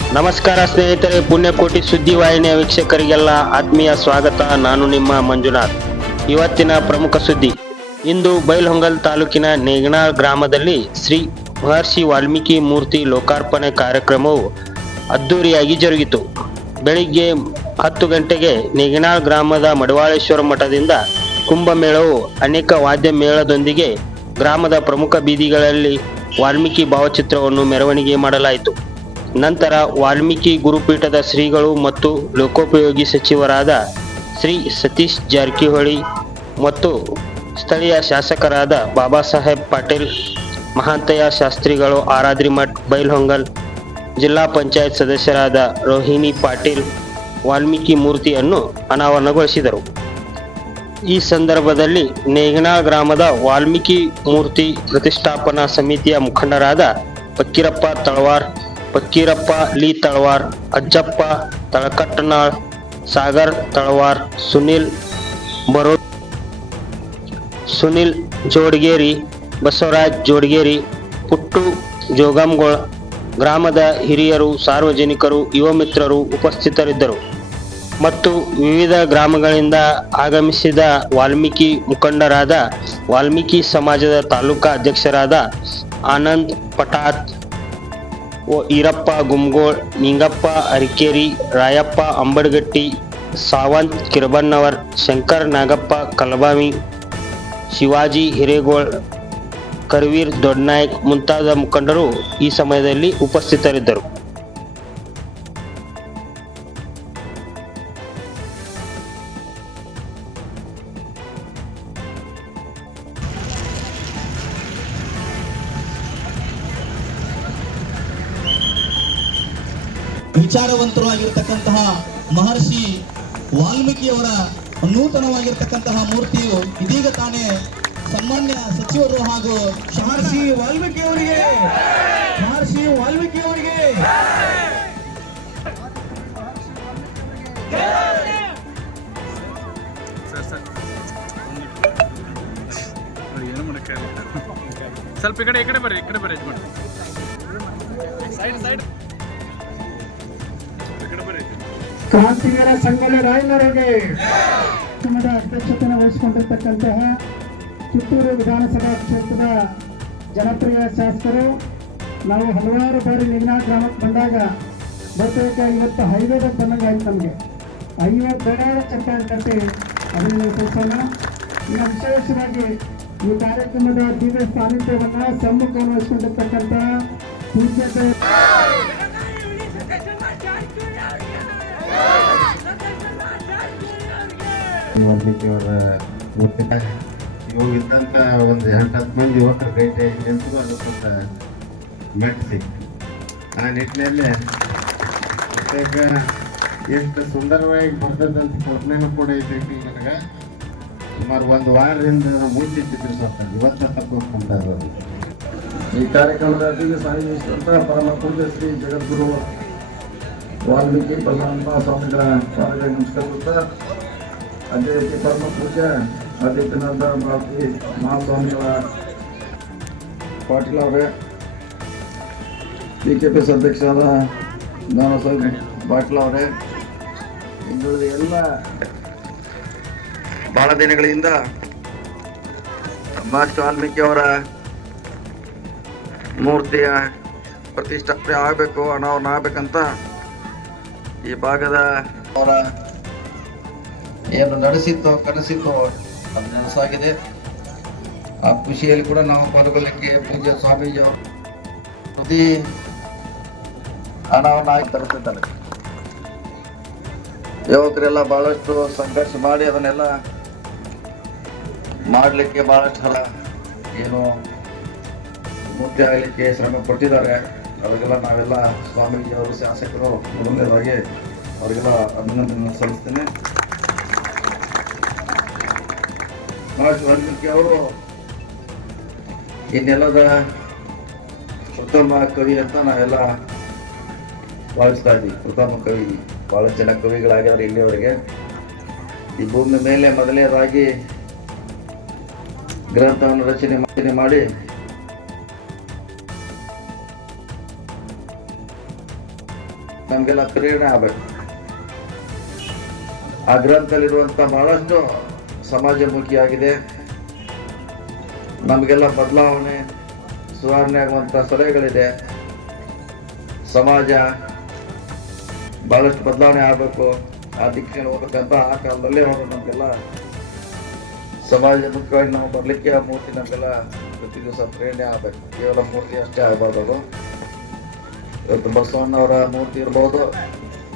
ನಮಸ್ಕಾರ ಸ್ನೇಹಿತರೆ, ಪುಣ್ಯಕೋಟಿ ಸುದ್ದಿವಾಹಿನಿಯ ವೀಕ್ಷಕರಿಗೆಲ್ಲ ಆತ್ಮೀಯ ಸ್ವಾಗತ. ನಾನು ನಿಮ್ಮ ಮಂಜುನಾಥ್. ಇವತ್ತಿನ ಪ್ರಮುಖ ಸುದ್ದಿ. ಇಂದು ಬೈಲಹೊಂಗಲ ತಾಲೂಕಿನ ನೇಗನಾಳ್ ಗ್ರಾಮದಲ್ಲಿ ಶ್ರೀ ಮಹರ್ಷಿ ವಾಲ್ಮೀಕಿ ಮೂರ್ತಿ ಲೋಕಾರ್ಪಣೆ ಕಾರ್ಯಕ್ರಮವು ಅದ್ದೂರಿಯಾಗಿ ಜರುಗಿತು. ಬೆಳಿಗ್ಗೆ 10 ಗಂಟೆಗೆ ನೇಗನಾಳ್ ಗ್ರಾಮದ ಮಡವಾಳೇಶ್ವರ ಮಠದಿಂದ ಕುಂಭಮೇಳವು ಅನೇಕ ವಾದ್ಯ ಮೇಳದೊಂದಿಗೆ ಗ್ರಾಮದ ಪ್ರಮುಖ ಬೀದಿಗಳಲ್ಲಿ ವಾಲ್ಮೀಕಿ ಭಾವಚಿತ್ರವನ್ನು ಮೆರವಣಿಗೆ ಮಾಡಲಾಯಿತು. ನಂತರ ವಾಲ್ಮೀಕಿ ಗುರುಪೀಠದ ಶ್ರೀಗಳು ಮತ್ತು ಲೋಕೋಪಯೋಗಿ ಸಚಿವರಾದ ಶ್ರೀ ಸತೀಶ್ ಜಾರಕಿಹೊಳಿ ಮತ್ತು ಸ್ಥಳೀಯ ಶಾಸಕರಾದ ಬಾಬಾ ಸಾಹೇಬ್ ಪಾಟೀಲ್, ಮಹಾಂತಯ್ಯ ಶಾಸ್ತ್ರಿಗಳು, ಆರಾದ್ರಿಮಠ್, ಬೈಲಹೊಂಗಲ ಜಿಲ್ಲಾ ಪಂಚಾಯತ್ ಸದಸ್ಯರಾದ ರೋಹಿಣಿ ಪಾಟೀಲ್ ವಾಲ್ಮೀಕಿ ಮೂರ್ತಿಯನ್ನು ಅನಾವರಣಗೊಳಿಸಿದರು. ಈ ಸಂದರ್ಭದಲ್ಲಿ ನೇಗನಾಳ್ ಗ್ರಾಮದ ವಾಲ್ಮೀಕಿ ಮೂರ್ತಿ ಪ್ರತಿಷ್ಠಾಪನಾ ಸಮಿತಿಯ ಮುಖಂಡರಾದ ಫಕೀರಪ್ಪ ತಳವಾರ್, ಫಕೀರಪ್ಪ ಲಿ ತಳವಾರ್, ಅಜ್ಜಪ್ಪ ತಳಕಟ್ಟನಾಳ್, ಸಾಗರ್ ತಳವಾರ್, ಸುನಿಲ್ ಜೋಡಗೇರಿ, ಬಸವರಾಜ್ ಜೋಡಗೇರಿ, ಪುಟ್ಟು ಜೋಗಂಗೊಳ, ಗ್ರಾಮದ ಹಿರಿಯರು, ಸಾರ್ವಜನಿಕರು, ಯುವ ಮಿತ್ರರು ಉಪಸ್ಥಿತರಿದ್ದರು. ಮತ್ತು ವಿವಿಧ ಗ್ರಾಮಗಳಿಂದ ಆಗಮಿಸಿದ ವಾಲ್ಮೀಕಿ ಮುಖಂಡರಾದ ವಾಲ್ಮೀಕಿ ಸಮಾಜದ ತಾಲೂಕಾ ಅಧ್ಯಕ್ಷರಾದ ಆನಂದ್ ಪಟಾತ್, ಈರಪ್ಪ ಗುಮ್ಗೋಳ್, ನಿಂಗಪ್ಪ ಅರಿಕೇರಿ, ರಾಯಪ್ಪ ಅಂಬಡಗಟ್ಟಿ, ಸಾವಂತ್ ಕಿರಬನ್ನವರ್, ಶಂಕರ್ ನಾಗಪ್ಪ ಕಲಬಾವಿ, ಶಿವಾಜಿ ಹಿರೇಗೋಳ್, ಕರ್ವೀರ್ ದೊಡ್ಡನಾಯ್ಕ್ ಮುಂತಾದ ಮುಖಂಡರು ಈ ಸಮಯದಲ್ಲಿ ಉಪಸ್ಥಿತರಿದ್ದರು. ವಿಚಾರವಂತರು ಆಗಿರ್ತಕ್ಕಂತಹ ಮಹರ್ಷಿ ವಾಲ್ಮೀಕಿಯವರ ನೂತನವಾಗಿರ್ತಕ್ಕಂತಹ ಮೂರ್ತಿಯು ಇದೀಗ ತಾನೇ ಸನ್ಮಾನ್ಯ ಸಚಿವರು ಹಾಗೂ ಮಹರ್ಷಿ ವಾಲ್ಮೀಕಿಯವರಿಗೆ ಸ್ವಲ್ಪ ಈ ಕಡೆ ಬರ್ರಿ ಕ್ರಾಂತಿವೀರ ಸಂಗೊಳ್ಳಿ ರಾಯಣ್ಣರಿಗೆ ಅಧ್ಯಕ್ಷತೆಯನ್ನು ವಹಿಸಿಕೊಂಡಿರ್ತಕ್ಕಂತಹ ಕಿತ್ತೂರು ವಿಧಾನಸಭಾ ಕ್ಷೇತ್ರದ ಜನಪ್ರಿಯ ಶಾಸಕರು. ನಾವು ಹಲವಾರು ಬಾರಿ ನೇಗನಾಳ್ ಗ್ರಾಮಕ್ಕೆ ಬಂದಾಗ ಬಹುತೇಕ ಇವತ್ತು ಹೈವೇದಾಗ ಬಂದಂಗಾಯ್ತು. ನಮಗೆ 50 ಬೇಡ ಚಪ್ಪಾಳೆ ತಟ್ಟಿ ಅದನ್ನು ತಿಳಿಸೋಣ. ಇನ್ನು ವಿಶೇಷವಾಗಿ ಈ ಕಾರ್ಯಕ್ರಮದ ದಿವ್ಯ ಸಾನ್ನಿಧ್ಯವನ್ನು ಸಮ್ಮುಖವನ್ನು ವಹಿಸಿಕೊಂಡಿರ್ತಕ್ಕಂಥ ಪೂಜ್ಯತೆ ವಾಲ್ಮೀಕಿಯವರ ಮೂರ್ತಿ ಇವಾಗ ಇದ್ದಂಥ ಒಂದು 8-10 ಮಂದಿ ಯುವಕರ ಗೈಟೆ ನಿಂತು ಅದಕ್ಕೊಂತ ಮೆಟ್ಟು ಸಿಕ್ತು. ಆ ನಿಟ್ಟಿನಲ್ಲಿ ಈಗ ಎಷ್ಟು ಸುಂದರವಾಗಿ ಬರ್ತದಂತ ಕಲ್ಪನೆನೂ ಕೂಡ ಇದೈತಿ. ನನಗೆ ಸುಮಾರು 1 ವಾರದಿಂದ ಮುಂಚಿಟ್ಟಿದ್ರು ಸ್ವಲ್ಪ ಇವತ್ತ ತಪ್ಪಿಸ್ಕೊಂತ ಇರೋದು. ಈ ಕಾರ್ಯಕ್ರಮದ ಅತಿಥಿ ಸಾನ್ನಿಧ್ಯವಂತ ಪರಮ ಪೂಜ್ಯ ಶ್ರೀ ಜಗದ್ಗುರು ವಾಲ್ಮೀಕಿ ಬಲರಾಮ ಸ್ವಾಮಿಗಳ ಪಾದಗಳಿಗೆ ನಮಸ್ಕರಿಸುತ್ತಾ, ಅದೇ ರೀತಿ ಪರಮ ಪೂಜ್ಯ ಆದಿತ್ಯನಾಥ ಭಾರತಿ ಮಹಾಸ್ವಾಮಿಗಳ ಪಾಟೀಲ್ ಅವರೇ, PKPS ಅಧ್ಯಕ್ಷರಾದ ದಾನಸಾಹೇಬ್ ಪಾಟೀಲ್ ಅವರೇ, ಇನ್ನುಳಿದ ಎಲ್ಲ ಬಹಳ ದಿನಗಳಿಂದ ಮಹರ್ಷಿ ವಾಲ್ಮೀಕಿ ಅವರ ಮೂರ್ತಿಯ ಪ್ರತಿಷ್ಠಾಪನೆ ಆಗಬೇಕು, ಅನಾವರಣ ಆಗಬೇಕಂತ ಈ ಭಾಗದ ಅವರ ಏನು ನಡೆಸಿತ್ತು ಕನಸಿತ್ತು ಅದು ನನಸಾಗಿದೆ. ಆ ಖುಷಿಯಲ್ಲಿ ಕೂಡ ನಾವು ಪಾಲ್ಗೊಳ್ಳಲಿಕ್ಕೆ ಪೂಜ್ಯ ಸ್ವಾಮೀಜಿ ಅವರು ಪ್ರತಿ ಅನಾವರಣ ಆಗಿ ತರುತ್ತಿದ್ದಾರೆ. ಯುವಕರೆಲ್ಲ ಬಹಳಷ್ಟು ಸಂಘರ್ಷ ಮಾಡಿ ಅದನ್ನೆಲ್ಲ ಮಾಡಲಿಕ್ಕೆ ಬಹಳಷ್ಟು ಸಲ ಏನು ಮುಕ್ತಿ ಆಗಲಿಕ್ಕೆ ಶ್ರಮ ಪಟ್ಟಿದ್ದಾರೆ. ಅವರಿಗೆಲ್ಲ ನಾವೆಲ್ಲ ಸ್ವಾಮೀಜಿ ಅವರು, ಶಾಸಕರು, ಮೊದಲನೇದಾಗಿ ಅವರಿಗೆಲ್ಲ ಅಭಿನಂದನೆ ಸಲ್ಲಿಸ್ತೇನೆ. ಮಹರ್ಷಿ ವಾಲ್ಮೀಕಿ ಅವರು ಇನ್ನೆಲ್ಲದ ಉತ್ತಮ ಕವಿ ಅಂತ ನಾವೆಲ್ಲ ಭಾವಿಸ್ತಾ ಇದ್ದೀವಿ. ಉತ್ತಮ ಕವಿ, ಬಹಳಷ್ಟು ಜನ ಕವಿಗಳಾಗಿದ್ದಾರೆ ಇಲ್ಲಿಯವರೆಗೆ. ಈ ಭೂಮಿ ಮೇಲೆ ಮೊದಲನೇದಾಗಿ ಗ್ರಂಥವನ್ನು ರಚನೆ ಮಾಡಿ ನಮಗೆಲ್ಲ ಪ್ರೇರಣೆ ಆಗಬೇಕು. ಆ ಗ್ರಂಥದಲ್ಲಿರುವಂಥ ಬಹಳಷ್ಟು ಸಮಾಜಮುಖಿಯಾಗಿದೆ. ನಮಗೆಲ್ಲ ಬದಲಾವಣೆ ಸುಧಾರಣೆ ಆಗುವಂಥ ಸಲಹೆಗಳಿದೆ. ಸಮಾಜ ಬಹಳಷ್ಟು ಬದಲಾವಣೆ ಆಗಬೇಕು, ಆ ದಿಕ್ಕಿನಲ್ಲಿ ಹೋಗ್ಬೇಕಂತ ಆ ಕಾಲದಲ್ಲೇ ಅವರು ನಮಗೆಲ್ಲ ಸಮಾಜಮುಖವಾಗಿ ನಾವು ಬರಲಿಕ್ಕೆ ಆ ಮೂರ್ತಿ ನಮಗೆಲ್ಲ ಪ್ರತಿ ದಿವಸ ಪ್ರೇರಣೆ ಆಗಬೇಕು. ಕೇವಲ ಮೂರ್ತಿ ಅಷ್ಟೇ ಆಗಬಾರ್ದು. ಅದು ಇವತ್ತು ಬಸವಣ್ಣವರ ಮೂರ್ತಿ ಇರ್ಬೋದು,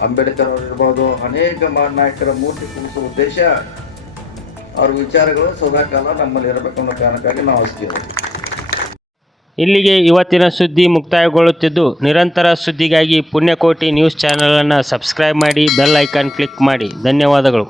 ಅಂಬೇಡ್ಕರ್ ಅವರು ಇರ್ಬೋದು, ಅನೇಕ ನಾಯಕರ ಮೂರ್ತಿ ಕೂರಿಸುವ ಉದ್ದೇಶ ಅವ್ರ ವಿಚಾರಗಳು ಸದಾಕಾಲ ನಮ್ಮಲ್ಲಿ ಇರಬೇಕು ಅನ್ನೋ ಕಾರಣಕ್ಕಾಗಿ ನಾವು ಹಚ್ತೀವಿ. ಇಲ್ಲಿಗೆ ಇವತ್ತಿನ ಸುದ್ದಿ ಮುಕ್ತಾಯಗೊಳ್ಳುತ್ತಿದ್ದು, ನಿರಂತರ ಸುದ್ದಿಗಾಗಿ ಪುಣ್ಯಕೋಟಿ ನ್ಯೂಸ್ ಚಾನಲನ್ನು ಸಬ್ಸ್ಕ್ರೈಬ್ ಮಾಡಿ, ಬೆಲ್ ಐಕಾನ್ ಕ್ಲಿಕ್ ಮಾಡಿ. ಧನ್ಯವಾದಗಳು.